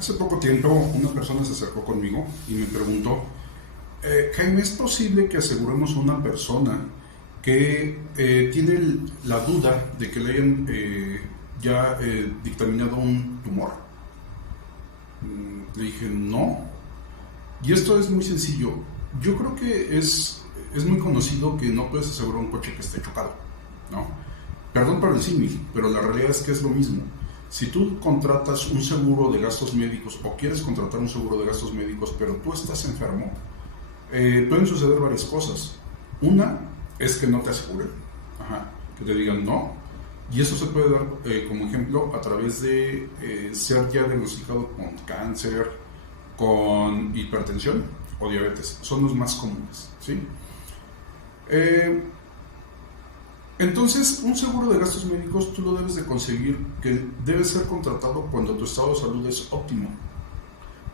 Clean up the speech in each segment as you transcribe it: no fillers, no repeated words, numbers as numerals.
Hace poco tiempo una persona se acercó conmigo y me preguntó, Jaime, ¿es posible que aseguremos a una persona que tiene la duda de que le hayan ya dictaminado un tumor? Le dije, no. Y esto es muy sencillo. Yo creo que es muy conocido que no puedes asegurar un coche que esté chocado, ¿no? Perdón por el símil, pero la realidad es que es lo mismo. Si tú contratas un seguro de gastos médicos o quieres contratar un seguro de gastos médicos, pero tú estás enfermo, pueden suceder varias cosas. Una es que no te aseguren, que te digan no, y eso se puede dar como ejemplo a través de ser ya diagnosticado con cáncer, con hipertensión o diabetes. Son los más comunes, ¿sí? Entonces, un seguro de gastos médicos tú lo debes de conseguir, que debe ser contratado cuando tu estado de salud es óptimo,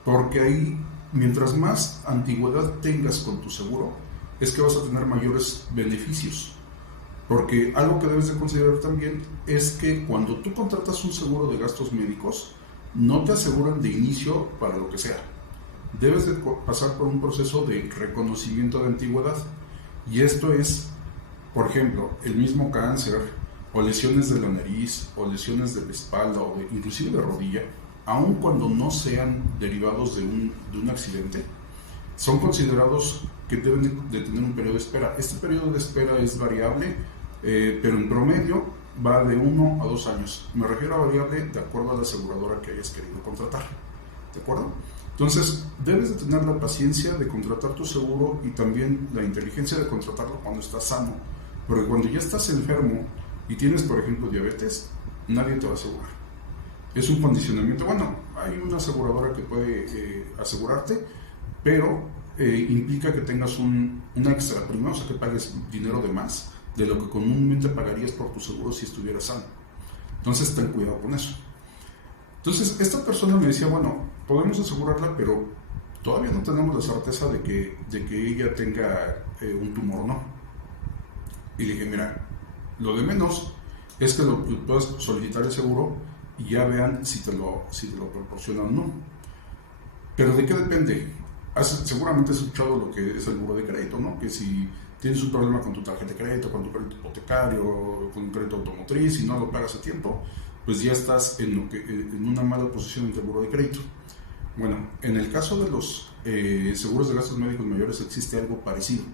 porque ahí, mientras más antigüedad tengas con tu seguro, es que vas a tener mayores beneficios. Porque algo que debes de considerar también es que cuando tú contratas un seguro de gastos médicos, no te aseguran de inicio para lo que sea. Debes de pasar por un proceso de reconocimiento de antigüedad, y esto es, por ejemplo, el mismo cáncer, o lesiones de la nariz, o lesiones de la espalda, o inclusive de rodilla, aun cuando no sean derivados de un accidente, son considerados que deben de tener un periodo de espera. Este periodo de espera es variable, pero en promedio va de 1 a 2 años. Me refiero a variable de acuerdo a la aseguradora que hayas querido contratar, ¿de acuerdo? Entonces, debes de tener la paciencia de contratar tu seguro y también la inteligencia de contratarlo cuando estás sano. Porque cuando ya estás enfermo y tienes, por ejemplo, diabetes, nadie te va a asegurar. Es un condicionamiento. Bueno, hay una aseguradora que puede asegurarte, pero implica que tengas una extra prima, o sea, que pagues dinero de más de lo que comúnmente pagarías por tu seguro si estuvieras sano. Entonces, ten cuidado con eso. Entonces, esta persona me decía, bueno, podemos asegurarla, pero todavía no tenemos la certeza de que ella tenga un tumor, ¿no? Y le dije, mira, lo de menos es que lo puedas solicitar el seguro y ya vean si te lo proporcionan o no. Pero ¿de qué depende? Seguramente has escuchado lo que es el buro de crédito, ¿no? Que si tienes un problema con tu tarjeta de crédito, con tu crédito hipotecario, con un crédito automotriz y no lo pagas a tiempo, pues ya estás en una mala posición ante el buro de crédito. Bueno, en el caso de los seguros de gastos médicos mayores existe algo parecido,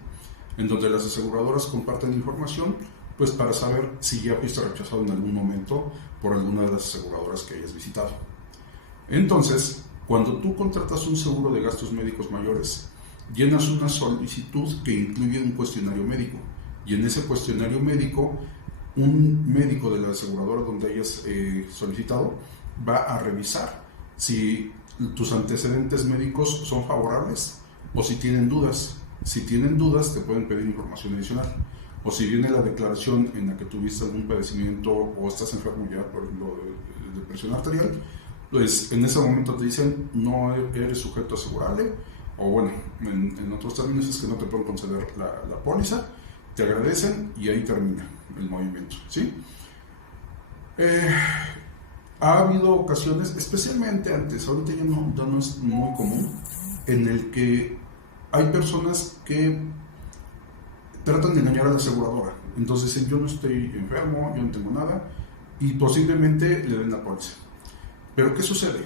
en donde las aseguradoras comparten información pues para saber si ya fuiste rechazado en algún momento por alguna de las aseguradoras que hayas visitado. Entonces, cuando tú contratas un seguro de gastos médicos mayores, llenas una solicitud que incluye un cuestionario médico, y en ese cuestionario médico, un médico de la aseguradora donde hayas solicitado va a revisar si tus antecedentes médicos son favorables o si tienen dudas. Si tienen dudas, te pueden pedir información adicional. O si viene la declaración en la que tuviste algún padecimiento o estás enfermo ya, por ejemplo, de presión arterial, pues en ese momento te dicen no eres sujeto asegurable, o bueno, en otros términos es que no te pueden conceder la póliza, te agradecen y ahí termina el movimiento, ¿sí? Ha habido ocasiones, especialmente antes, ahorita ya no es muy común, en el que hay personas que tratan de engañar a la aseguradora. Entonces dicen, yo no estoy enfermo, yo no tengo nada, y posiblemente le den la póliza. Pero ¿qué sucede?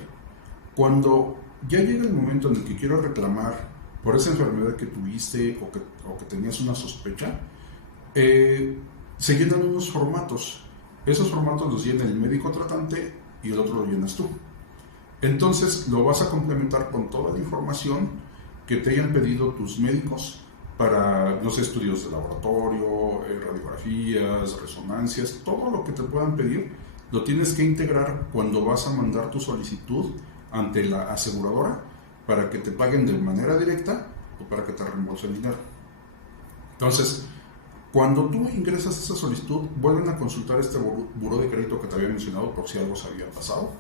Cuando ya llega el momento en el que quiero reclamar por esa enfermedad que tuviste o que tenías una sospecha, se llenan unos formatos. Esos formatos los llena el médico tratante y el otro lo llenas tú. Entonces lo vas a complementar con toda la información que te hayan pedido tus médicos para los estudios de laboratorio, radiografías, resonancias, todo lo que te puedan pedir, lo tienes que integrar cuando vas a mandar tu solicitud ante la aseguradora para que te paguen de manera directa o para que te reembolsen dinero. Entonces, cuando tú ingresas esa solicitud, vuelven a consultar este buró de crédito que te había mencionado por si algo se había pasado,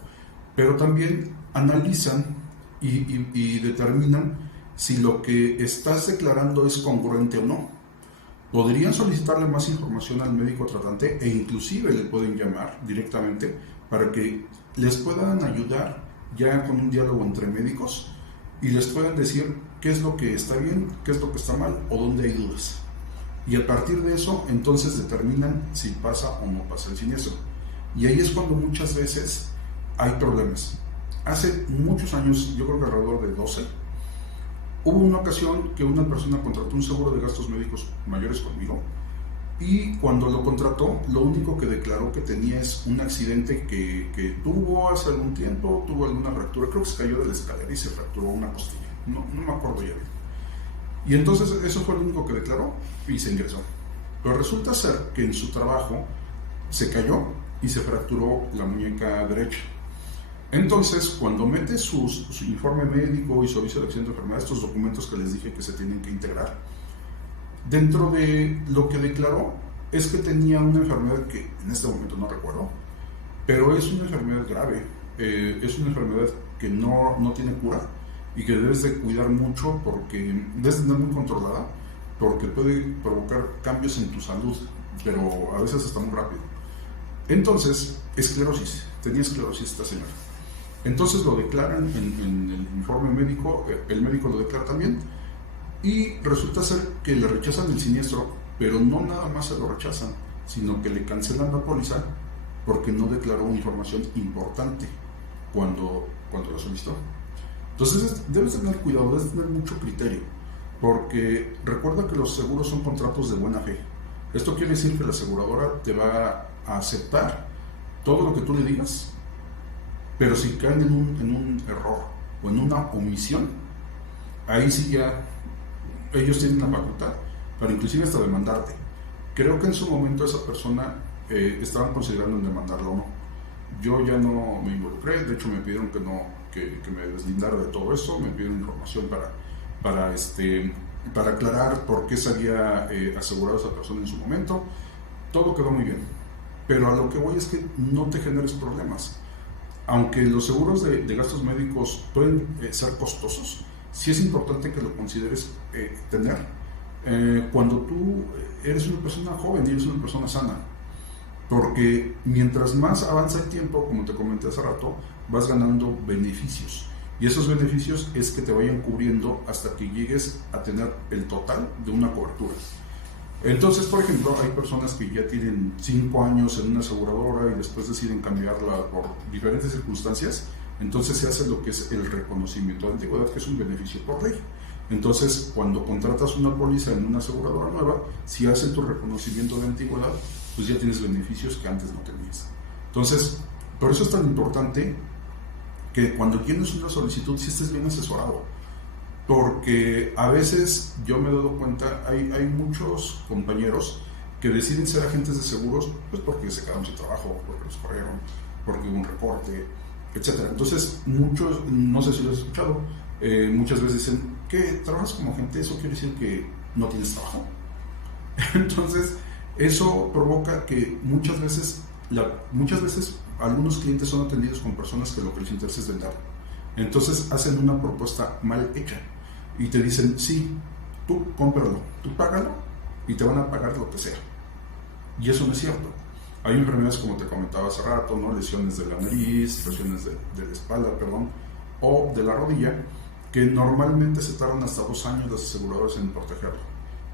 pero también analizan y determinan si lo que estás declarando es congruente o no. Podrían solicitarle más información al médico tratante e inclusive le pueden llamar directamente para que les puedan ayudar ya con un diálogo entre médicos y les pueden decir qué es lo que está bien, qué es lo que está mal o dónde hay dudas. Y a partir de eso, entonces determinan si pasa o no pasa el siniestro. Y ahí es cuando muchas veces hay problemas. Hace muchos años, yo creo que alrededor de 12, hubo una ocasión que una persona contrató un seguro de gastos médicos mayores conmigo y cuando lo contrató, lo único que declaró que tenía es un accidente que tuvo hace algún tiempo, tuvo alguna fractura, creo que se cayó de la escalera y se fracturó una costilla, no me acuerdo ya bien. Y entonces eso fue lo único que declaró y se ingresó. Pero resulta ser que en su trabajo se cayó y se fracturó la muñeca derecha. Entonces, cuando mete su informe médico y su aviso de accidente de enfermedad, estos documentos que les dije que se tienen que integrar, dentro de lo que declaró es que tenía una enfermedad que en este momento no recuerdo, pero es una enfermedad grave, es una enfermedad que no tiene cura y que debes de cuidar mucho porque debes de tener muy controlada porque puede provocar cambios en tu salud, pero a veces está muy rápido. Entonces, esclerosis, tenía esclerosis esta señora. Entonces lo declaran en el informe médico, el médico lo declara también, y resulta ser que le rechazan el siniestro, pero no nada más se lo rechazan, sino que le cancelan la póliza porque no declaró información importante cuando la solicitó. Entonces debes tener cuidado, debes tener mucho criterio, porque recuerda que los seguros son contratos de buena fe. Esto quiere decir que la aseguradora te va a aceptar todo lo que tú le digas, pero si caen en un error o en una omisión, ahí sí ya ellos tienen la facultad para inclusive hasta demandarte. Creo que en su momento esa persona estaban considerando en demandarlo o no. Yo ya no me involucré, de hecho me pidieron que me deslindara de todo eso, me pidieron información para aclarar por qué se había asegurado esa persona en su momento. Todo quedó muy bien, pero a lo que voy es que no te generes problemas. Aunque los seguros de gastos médicos pueden ser costosos, sí es importante que lo consideres tener cuando tú eres una persona joven y eres una persona sana, porque mientras más avanza el tiempo, como te comenté hace rato, vas ganando beneficios, y esos beneficios es que te vayan cubriendo hasta que llegues a tener el total de una cobertura. Entonces, por ejemplo, hay personas que ya tienen 5 años en una aseguradora y después deciden cambiarla por diferentes circunstancias. Entonces se hace lo que es el reconocimiento de antigüedad, que es un beneficio por ley. Entonces, cuando contratas una póliza en una aseguradora nueva, si hacen tu reconocimiento de antigüedad, pues ya tienes beneficios que antes no tenías. Entonces, por eso es tan importante que cuando tienes una solicitud, sí estés bien asesorado. Porque a veces yo me he dado cuenta, hay muchos compañeros que deciden ser agentes de seguros pues porque se quedaron sin trabajo, porque los corrieron, porque hubo un recorte, etcétera. Entonces, muchos, no sé si lo has escuchado, muchas veces dicen que trabajas como agente, eso quiere decir que no tienes trabajo. Entonces, eso provoca que muchas veces algunos clientes son atendidos con personas que lo que les interesa es vender. Entonces, hacen una propuesta mal hecha y te dicen, sí, tú cómpralo, tú págalo y te van a pagar lo que sea. Y eso no es cierto. Hay enfermedades, como te comentaba hace rato, ¿no? Lesiones de la nariz, lesiones de la espalda, o de la rodilla, que normalmente se tardan hasta 2 años las aseguradoras en protegerlo.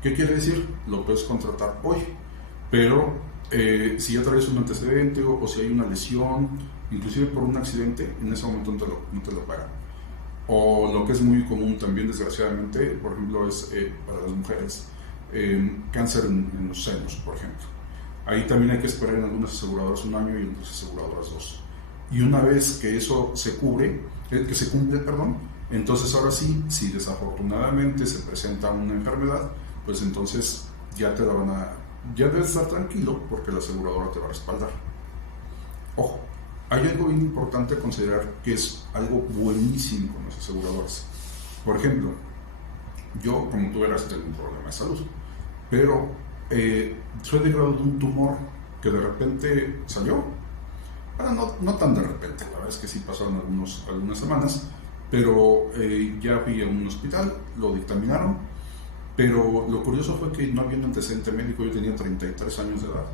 ¿Qué quiere decir? Lo puedes contratar hoy, pero si ya traes un antecedente o si hay una lesión, inclusive por un accidente, en ese momento no te lo pagan. O lo que es muy común también, desgraciadamente, por ejemplo, es para las mujeres, cáncer en los senos, por ejemplo. Ahí también hay que esperar en algunas aseguradoras 1 año y en otras aseguradoras 2. Y una vez que eso se cumple, entonces ahora sí, si desafortunadamente se presenta una enfermedad, pues entonces ya debes estar tranquilo porque la aseguradora te va a respaldar. Ojo, hay algo bien importante a considerar que es algo buenísimo con las aseguradoras. Por ejemplo, yo, como tú verás, tengo un problema de salud, pero soy derivado de un tumor que de repente salió. Bueno, no tan de repente, la verdad es que sí pasaron algunas semanas, pero ya fui a un hospital, lo dictaminaron, pero lo curioso fue que no había un antecedente médico. Yo tenía 33 años de edad,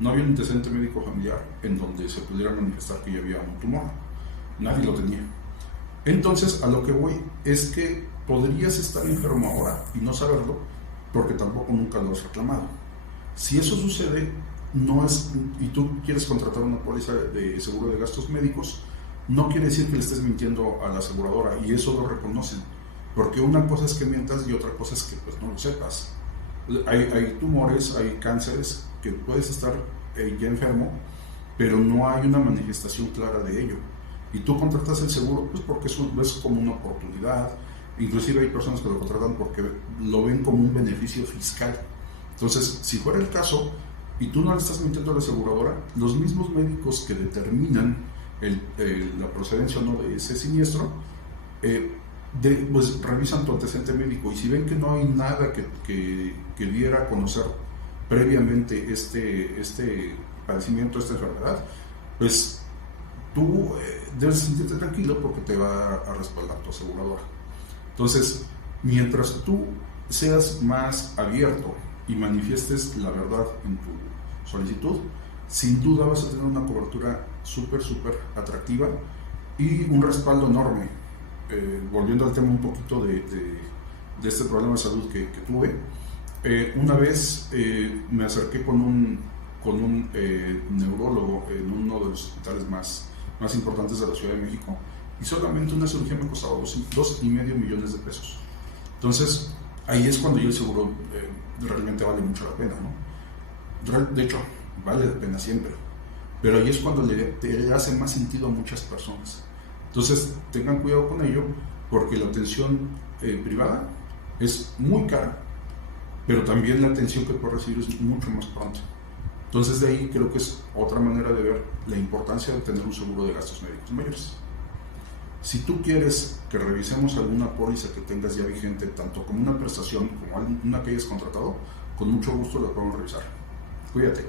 no había un antecedente médico familiar en donde se pudiera manifestar que ya había un tumor, nadie lo tenía. Entonces, a lo que voy es que podrías estar enfermo ahora y no saberlo porque tampoco nunca lo has reclamado. Si eso sucede, no es, y tú quieres contratar una póliza de seguro de gastos médicos, no quiere decir que le estés mintiendo a la aseguradora, y eso lo reconocen, porque una cosa es que mientas y otra cosa es que pues no lo sepas. Hay tumores, hay cánceres que puedes estar ya enfermo, pero no hay una manifestación clara de ello. Y tú contratas el seguro pues porque eso ves como una oportunidad. Inclusive hay personas que lo contratan porque lo ven como un beneficio fiscal. Entonces, si fuera el caso y tú no le estás mintiendo a la aseguradora, los mismos médicos que determinan la procedencia o no de ese siniestro, pues revisan tu antecedente médico, y si ven que no hay nada que diera a conocer previamente este padecimiento, esta enfermedad, pues tú debes sentirte tranquilo porque te va a respaldar tu aseguradora. Entonces, mientras tú seas más abierto y manifiestes la verdad en tu solicitud, sin duda vas a tener una cobertura súper atractiva y un respaldo enorme. Volviendo al tema un poquito de este problema de salud que tuve, una vez me acerqué con un neurólogo en uno de los hospitales más importantes de la Ciudad de México, y solamente una cirugía me costaba $2.5 millones de pesos. Entonces, ahí es cuando yo el seguro realmente vale mucho la pena, ¿no? De hecho, vale la pena siempre, pero ahí es cuando le hace más sentido a muchas personas. Entonces, tengan cuidado con ello, porque la atención privada es muy cara, pero también la atención que puedes recibir es mucho más pronto. Entonces, de ahí creo que es otra manera de ver la importancia de tener un seguro de gastos médicos mayores. Si tú quieres que revisemos alguna póliza que tengas ya vigente, tanto como una prestación como una que hayas contratado, con mucho gusto la podemos revisar. Cuídate.